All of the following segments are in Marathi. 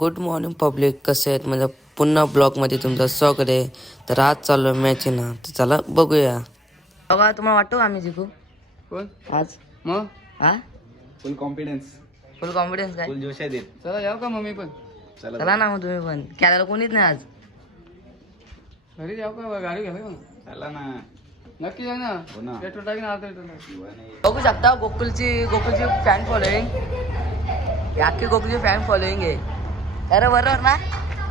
गुड मॉर्निंग पब्लिक, कसे आहेत? म्हणजे पुन्हा ब्लॉगमध्ये तुमचं स्वागत आहे. तर आज चाललो मॅच ना, तर चला बघूया. बघा, तुम्हाला वाटतो आम्ही जिंकू कोण आज? मग हा, फुल कॉन्फिडन्स फुल कॉन्फिडन्स काय? फुल जोश आहे. चला जाऊ का मम्मी पण? चला ना मग तुम्ही पण. खेळायला कोणीच नाही आज. घरी जाऊ का गाडी घ्यायला मग? चला ना, नक्की जाऊ ना. हो ना, पेट्रोल टाकी ना. बघू शकता गोकुलची फॅन फॉलोईंग, अख्खी गोकुलची फॅन फॉलोईंग आहे. अरे बरोबर ना?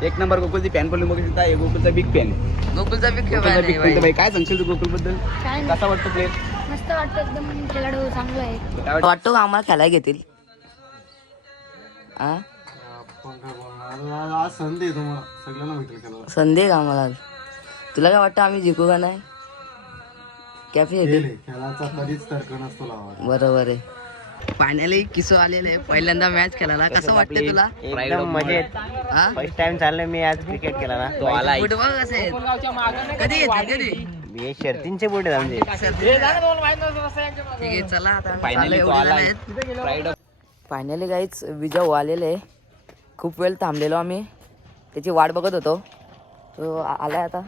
एक नंबर गोकुलची फॅन फॉलोइंग बघू शकता. गोकुलचा बिग फॅन. गोकुलचा बिग फॅन गोकुलचा बिग फॅन. आहे. बाई काय सांगशील तू गोकुल बद्दल? काय नाही. कसा वाटतो प्लेयर? मस्त वाटतं, एकदम खेळाडू चांगला आहे. काय वाटतं? वाटतो का आम्हाला खेळायला घेतील? आ, संधी आहे तुम्हाला सगळ्यांना भेटेल खेळायला. संधी आहे का आम्हाला? तुला काय वाटतं आम्ही जिंकू का नाही? कॅफे खेळ येते. आहे, खेळाचा कधीच तर्क नसतो लावायचा. बरोबर आहे. फायनली किसो आलेले आहे पहिल्यांदा मॅच खेळायला. कसं वाटतंय तुला? एकदम मजेत. हा, फर्स्ट टाइम चाललोय मी आज क्रिकेट खेळायला ना. तो आला फुटबॉल कसे आहेत? कधी येते कधी? हे शर्तींचे बोट आहेत आमचे. ठीक आहे, चला आता Finally तो आलाय. Pride of- फायनली गाईच विजय आलेले आहे. खूप वेळ थांबलेलो आम्ही, त्याची वाट बघत होतो. तो आलाय आता.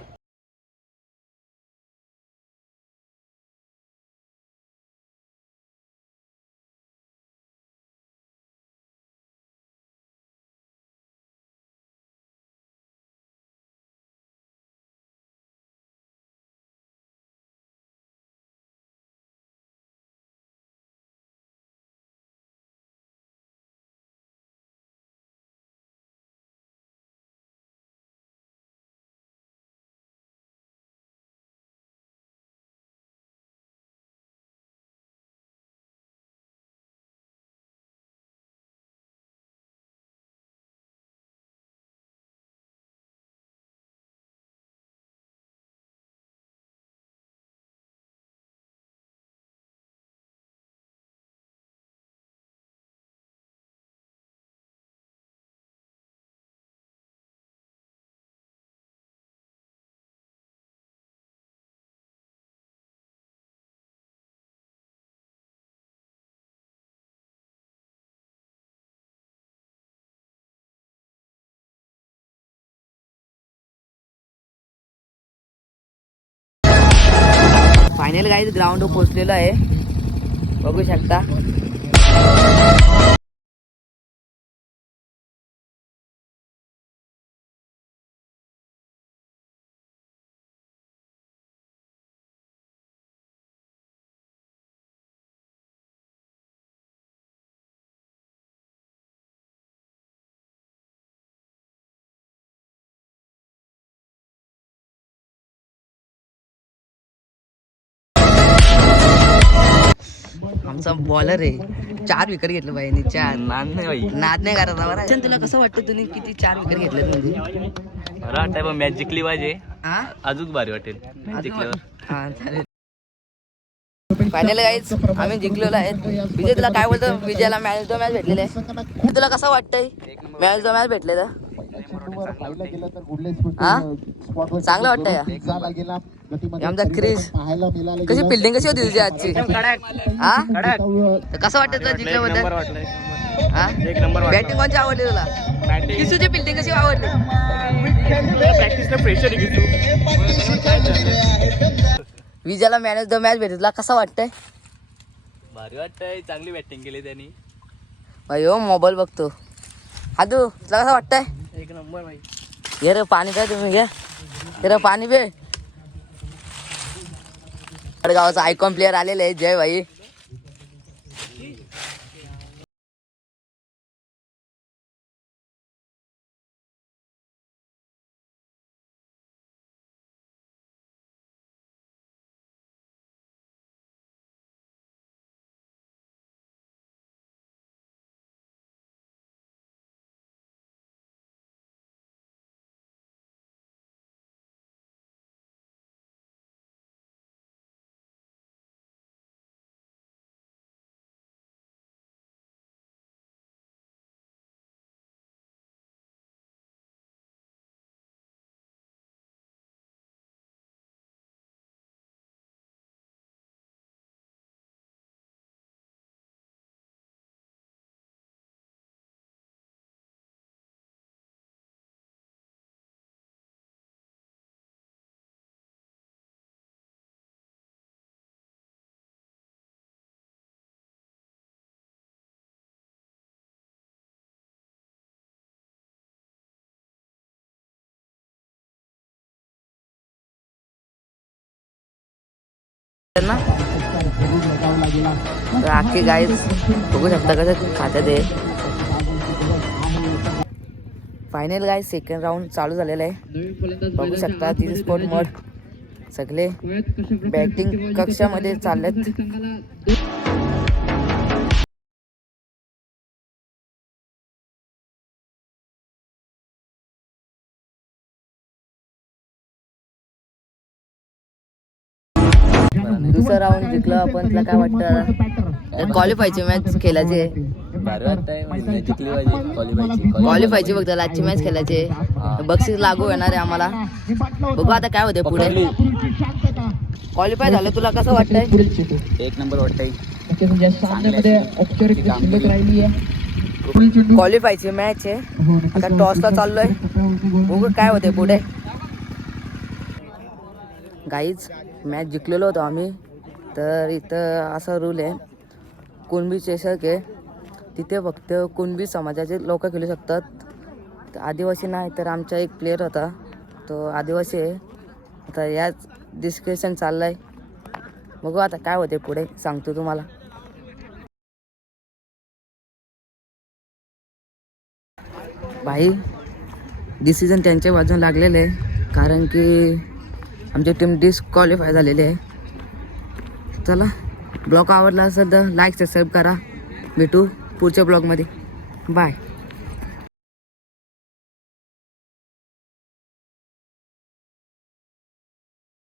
फायनल गाईज ग्राउंडवर पोहोचलेलो आहे, बघू शकता. आमचा बॉलर आहे, 4 विकेट घेतलं पाहिजे. 4 नाद नाही बाई. नाद नाही करायचा बरं. तुला कसं वाटतं, तुम्ही किती 4 विकेट घेतले म्हणजे? बरं वाटतंय, पण मॅच जिंकली पाहिजे. हा, अजून भारी वाटेल मॅच जिंकल्यावर. हा, चालेल. फायनल गाईज आम्ही जिंकलेलो आहे. विजय, तुला काय बोलतो? विजयाला मॅच भेटलेला आहे. तुला कसं वाटतंय मॅच भेटलेलं? हा, चांगलं वाटतंय. आमचा क्रिस, कशी फिल्डिंग कशी होती तुझी आजची? हा, तर कसं वाटतं तुला जिंकल्याबद्दल? हा, बॅटिंग कोणची आवडली तुला? किसूची फिल्डिंग कशी आवडली? विजयाला मॅन ऑफ द मॅच भेटली, तुला कसं वाटतंय? भारी वाटतंय, चांगली बॅटिंग केली त्यांनी. भाई हो, मोबाईल बघतो. हादू, तुला कसं वाटतंय? एक नंबर भाई. घे रे पाणी, काय तुम्ही घ्या. घे रे पाणी बे. गावाचा आयकॉन प्लेअर आलेले आहे, जय भाई. ना तर अख्खे गाईज बघू शकता कसं खात्यात आहे. फायनल गाईज सेकंड राऊंड चालू झालेला आहे. बघू शकता तिथे स्पॉट मड सगळे बॅटिंग कक्षामध्ये चाललेत. दुसरा राऊंड जिंकलं आपण. तुला काय वाटतं क्वालिफायची मॅच खेळायचे क्वालिफायची बघ त्याला आजची मॅच खेळायचे बक्षीस लागू येणार आहे आम्हाला. बघू आता काय होते पुढे. क्वालिफाय झालं तुला कसं वाटतंय? एक नंबर वाटतंय. क्वालिफायची मॅच आहे आता टॉसला चाललोय. बघू काय होते पुढे. गाईज मॅच जिंकलेलो होतो आम्ही. तर इथं असा रूल आहे कुणबी चषक आहे तिथे फक्त कुणबी समाजाचे लोक खेळू शकतात. तर आदिवासी नाही. तर आमचा एक प्लेयर होता तो आदिवासी आहे. आता याच डिस्कशन चाललं आहे. बघू आता काय होते पुढे सांगतो तुम्हाला. भाई डिसिजन त्यांच्या बाजून लागलेलं आहे कारण की आमची टीम डिस्क्वालिफाय झालेली आहे. चला ब्लॉग आवडला असेल तर लाईक सबस्क्राईब करा. भेटू पुढच्या ब्लॉगमध्ये. बाय.